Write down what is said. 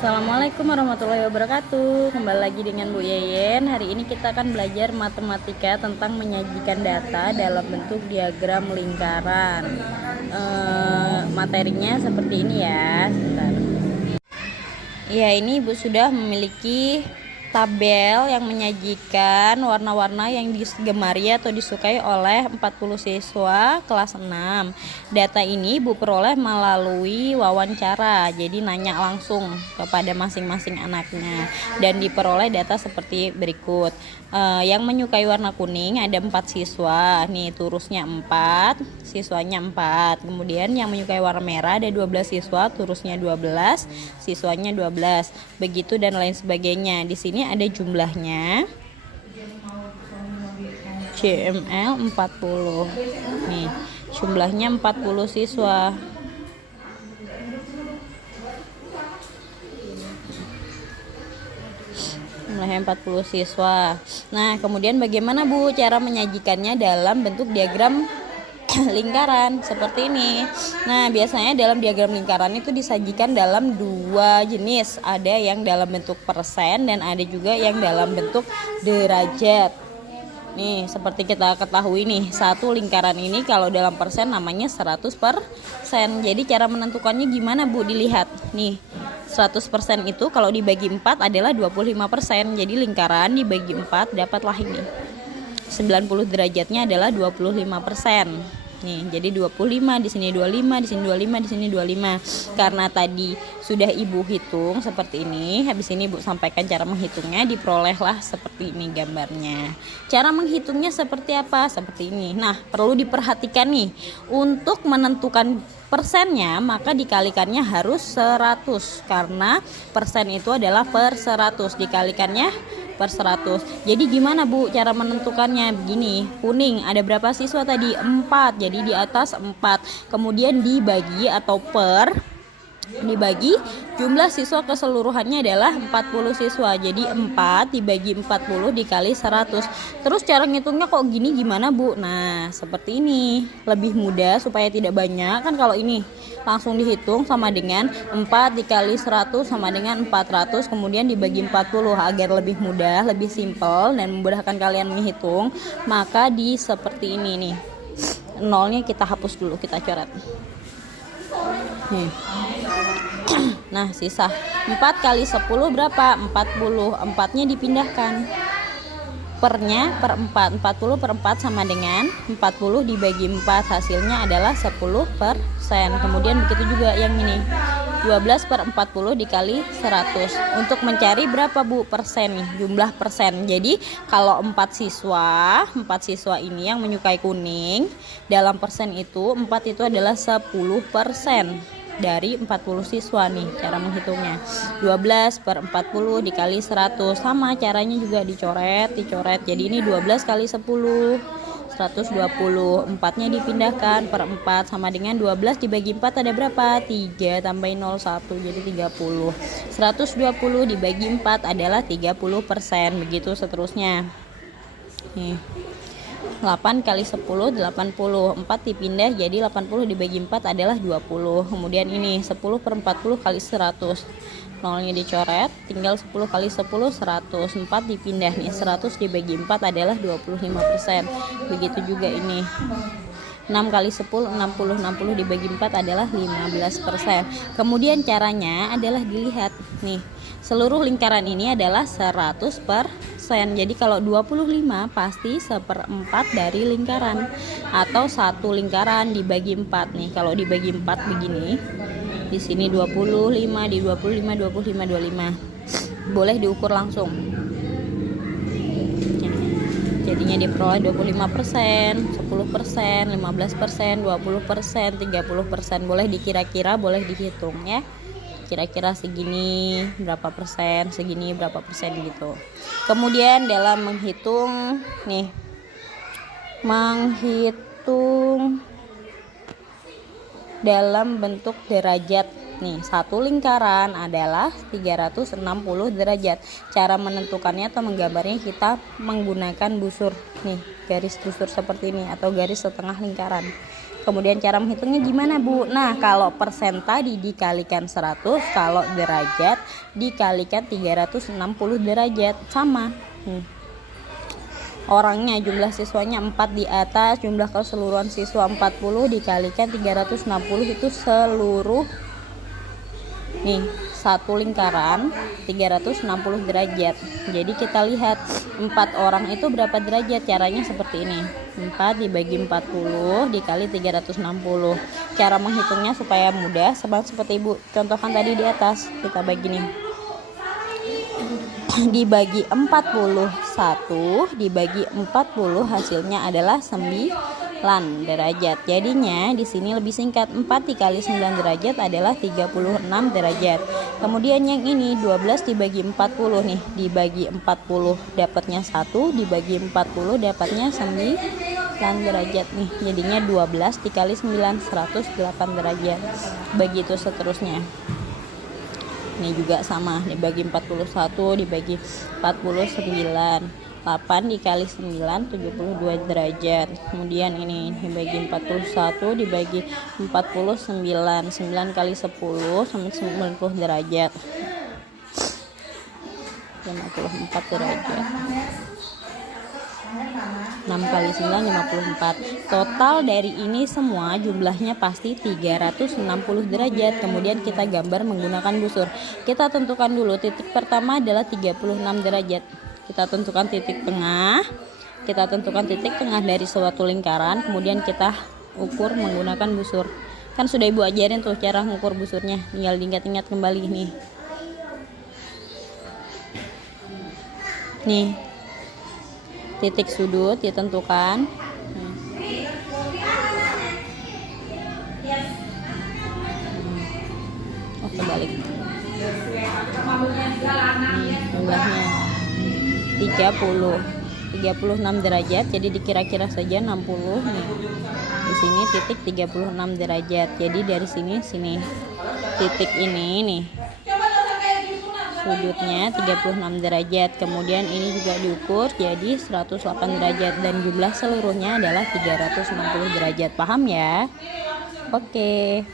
Assalamualaikum warahmatullahi wabarakatuh. Kembali lagi dengan Bu Yeyen. Hari ini kita akan belajar matematika tentang menyajikan data dalam bentuk diagram lingkaran. Materinya seperti ini ya. Sebentar. Ya, ini Ibu sudah memiliki tabel yang menyajikan warna-warna yang digemari atau disukai oleh 40 siswa kelas 6. Data ini Ibu peroleh melalui wawancara, jadi nanya langsung kepada masing-masing anaknya, dan diperoleh data seperti berikut. Yang menyukai warna kuning ada 4 siswa, nih turusnya 4, siswanya 4. Kemudian yang menyukai warna merah ada 12 siswa, turusnya 12, siswanya 12. Begitu dan lain sebagainya. Di sini ada jumlahnya. CML 40. Nih, jumlahnya 40 siswa. Jumlahnya 40 siswa. Nah, kemudian bagaimana Bu cara menyajikannya dalam bentuk diagram lingkaran seperti ini. Nah, biasanya dalam diagram lingkaran itu disajikan dalam dua jenis. Ada yang dalam bentuk persen dan ada juga yang dalam bentuk derajat. Nih, seperti kita ketahui nih, satu lingkaran ini kalau dalam persen namanya 100%. Jadi cara menentukannya gimana Bu? Dilihat. Nih, 100% itu kalau dibagi 4 adalah 25%. Jadi lingkaran dibagi 4 dapatlah ini. 90 derajatnya adalah 25%. Nih, jadi 25, di sini 25, di sini 25, di sini 25. Karena tadi sudah Ibu hitung seperti ini, habis ini Ibu sampaikan cara menghitungnya, diperolehlah seperti ini gambarnya. Cara menghitungnya seperti apa? Seperti ini. Nah, perlu diperhatikan nih, untuk menentukan persennya maka dikalikannya harus 100, karena persen itu adalah per 100, dikalikannya per 100. Jadi gimana Bu cara menentukannya? Begini, kuning ada berapa siswa tadi? 4, jadi di atas 4. Kemudian dibagi atau dibagi jumlah siswa keseluruhannya adalah 40 siswa. Jadi 4 dibagi 40 dikali 100. Terus cara ngitungnya kok gini gimana Bu? Nah, seperti ini. Lebih mudah supaya tidak banyak. Kan kalau ini langsung dihitung sama dengan 4 dikali 100 sama dengan 400, kemudian dibagi 40 agar lebih mudah, lebih simpel dan memudahkan kalian menghitung. Maka di seperti ini nih. Nolnya kita hapus dulu, kita coret. Nih. Nah, sisa 4 kali 10 berapa? 40. 4-nya dipindahkan. Pernya per 4. 40 per 4 sama dengan 40 dibagi 4. Hasilnya adalah 10%. Kemudian begitu juga yang ini. 12 per 40 dikali 100. Untuk mencari berapa Bu persen nih? Jumlah persen. Jadi kalau 4 siswa ini yang menyukai kuning, dalam persen itu 4 itu adalah 10% dari 40 siswa nih cara menghitungnya. 12 per 40 dikali 100, sama caranya juga dicoret. Jadi ini 12 kali 10, 120. 4-nya dipindahkan per 4 sama dengan 12 dibagi 4 ada berapa? 3, tambahin 0 1 jadi 30. 120 dibagi 4 adalah 30%. Begitu seterusnya. Nih. 8 kali 10 80. 4 dipindah jadi 80 dibagi 4 adalah 20. Kemudian ini 10 per 40 kali 100. Nolnya dicoret, tinggal 10 kali 10 100. 4 dipindah nih, 100 dibagi 4 adalah 25%. Begitu juga ini. 6 kali 10 60. 60 dibagi 4 adalah 15%. Kemudian caranya adalah dilihat nih. Seluruh lingkaran ini adalah 100%. Jadi kalau 25 pasti 1/4 dari lingkaran, atau satu lingkaran dibagi 4 nih. Kalau dibagi 4 begini, di sini 25, di 25, 25, 25. Boleh diukur langsung. Jadinya diperoleh 25%, 10%, 15%, 20%, 30%. Boleh dikira-kira, boleh dihitung ya. Kira-kira segini berapa persen, segini berapa persen gitu. Kemudian dalam menghitung dalam bentuk derajat nih, satu lingkaran adalah 360 derajat. Cara menentukannya atau menggambarnya kita menggunakan busur nih, garis busur seperti ini atau garis setengah lingkaran. Kemudian cara menghitungnya gimana Bu? Nah, kalau persen tadi dikalikan 100, kalau derajat dikalikan 360 derajat, sama. Orangnya, jumlah siswanya 4 di atas, jumlah keseluruhan siswa 40 dikalikan 360 itu seluruh nih satu lingkaran 360 derajat. Jadi kita lihat 4 orang itu berapa derajat. Caranya seperti ini, 4 dibagi 40 dikali 360. Cara menghitungnya supaya mudah seperti Ibu contohkan tadi di atas. Kita bagi nih, dibagi 41 dibagi 40 hasilnya adalah 9 derajat. Jadinya di sini lebih singkat, 4 dikali 9 derajat adalah 36 derajat. Kemudian yang ini 12 dibagi 40 nih, dibagi 40 dapatnya 1, dibagi 40 dapatnya 9 derajat nih. Jadinya 12 dikali 9 108 derajat. Begitu seterusnya. Ini juga sama, dibagi 41 dibagi 49, 8 dikali 9 72 derajat. Kemudian ini dibagi 41 dibagi 49, 9 kali 10 sampai 90 derajat, 54 derajat. 6 kali 9 54. Total dari ini semua jumlahnya pasti 360 derajat. Kemudian kita gambar menggunakan busur. Kita tentukan dulu titik pertama adalah 36 derajat. Kita tentukan titik tengah. Kita tentukan titik tengah dari suatu lingkaran, kemudian kita ukur menggunakan busur. Kan sudah Ibu ajarin tuh cara mengukur busurnya. Tinggal diingat-ingat kembali nih. Nih. Titik sudut ditentukan. Oke, balik. Jumlahnya 36 derajat, jadi dikira-kira saja 60 nih. Di sini titik 36 derajat. Jadi dari sini titik ini nih. Sudutnya 36 derajat. Kemudian ini juga diukur jadi 108 derajat dan jumlah seluruhnya adalah 360 derajat. Paham ya? Oke.